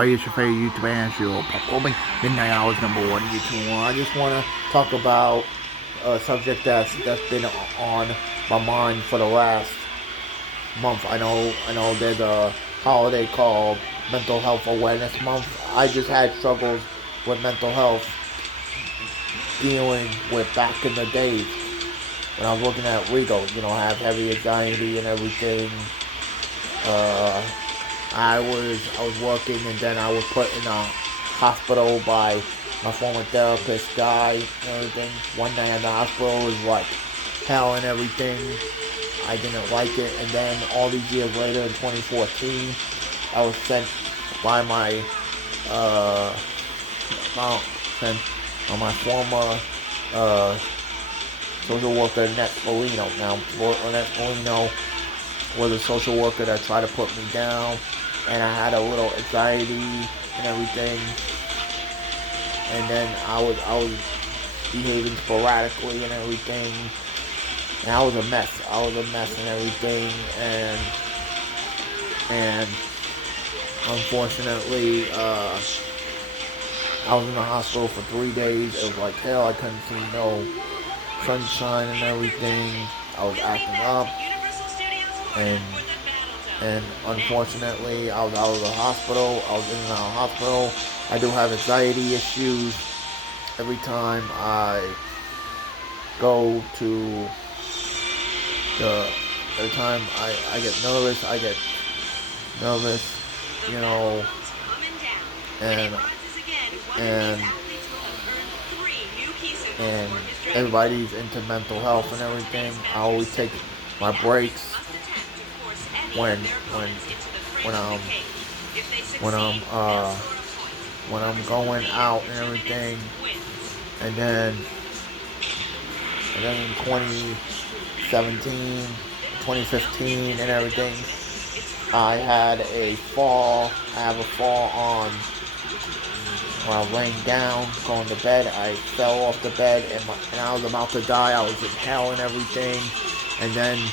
It's your favorite YouTube answer, Pop Open, Midnight Hours #1 YouTube. I just want to talk about a subject that's been on my mind for the last month. I know there's a holiday called Mental Health Awareness Month. I just had struggles with mental health dealing with back in the days when I was looking at Rigo. I have heavy anxiety and everything. I was working, and then I was put in a hospital by my former therapist guy and everything. One night at the hospital was like hell and everything. I didn't like it, and then all these years later in 2014, I was sent by my sent by my former social worker, Annette Polino. Now, Annette Polino was a social worker that tried to put me down, and I had a little anxiety and everything. And then I was behaving sporadically and everything, and I was a mess. And everything, and unfortunately, I was in the hospital for 3 days. It was like hell. I couldn't see no sunshine and everything. I was acting up, and unfortunately, I was out of the hospital. I was in and out of the hospital. I do have anxiety issues. Every time I go to every time I get nervous, and and and everybody's into mental health and everything. I always take my breaks when I'm going out and everything. And then in 2017, 2015 and everything, I had a fall. I have a fall on when I was laying down, going to bed. I fell off the bed, and I was about to die. I was in hell and everything. And then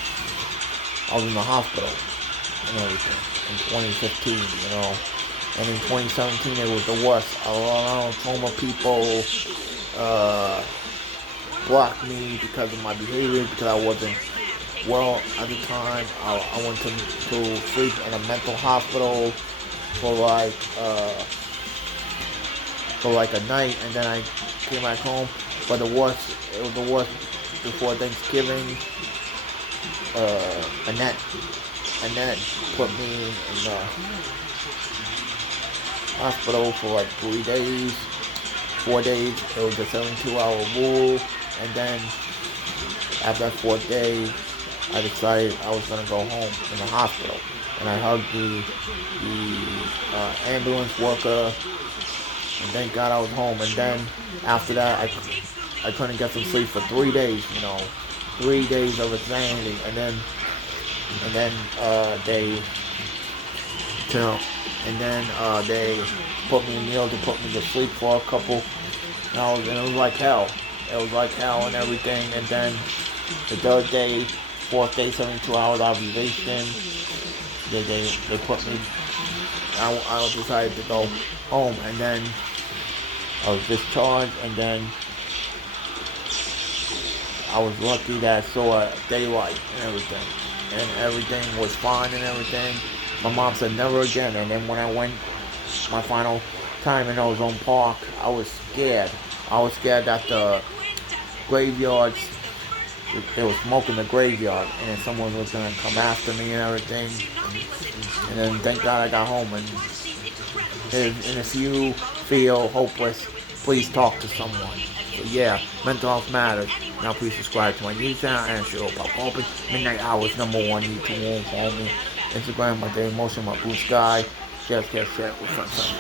I was in the hospital and everything in 2015, And in 2017, it was the worst. A lot of trauma people blocked me because of my behavior, because I wasn't well at the time. I went to sleep in a mental hospital for like a night, and then I came back home. But it was the worst before Thanksgiving. Annette put me in the hospital for like 3 days, 4 days. It was a 72-hour rule, and then after that 4th day, I decided I was gonna go home in the hospital, and I hugged the ambulance worker, and thank God I was home. And then after that, I couldn't get some sleep for 3 days. 3 days of insanity, and then they put me in meal to put me to sleep for a couple hours, and it was like hell. It was like hell and everything. And then the 3rd day, 4th day, 72 hours observation, they put me. I decided to go home, and then I was discharged, and then I was lucky that I saw daylight and everything was fine and everything. My mom said never again, and then when I went my final time in Ozone Park, I was scared. I was scared that the graveyards, there was smoke in the graveyard, and someone was gonna come after me and everything. And then thank God I got home. And if you feel hopeless, please talk to someone. So yeah, mental health matters. Now please subscribe to my YouTube channel and show Pop Open. Midnight Hours #1 YouTube. Follow me. Instagram, my Daily Motion, my Blue Sky. Share it with friends.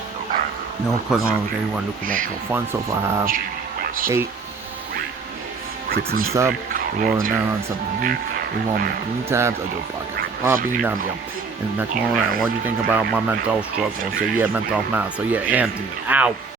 Click on everything you want to do for fun. So far I have 8, 16 subs. Rolling down on something new. We want me green tabs. I do a podcast. Bobby Namio. And next moment, what do you think about my mental health struggle? So yeah, mental health matters. So yeah, Anthony, out.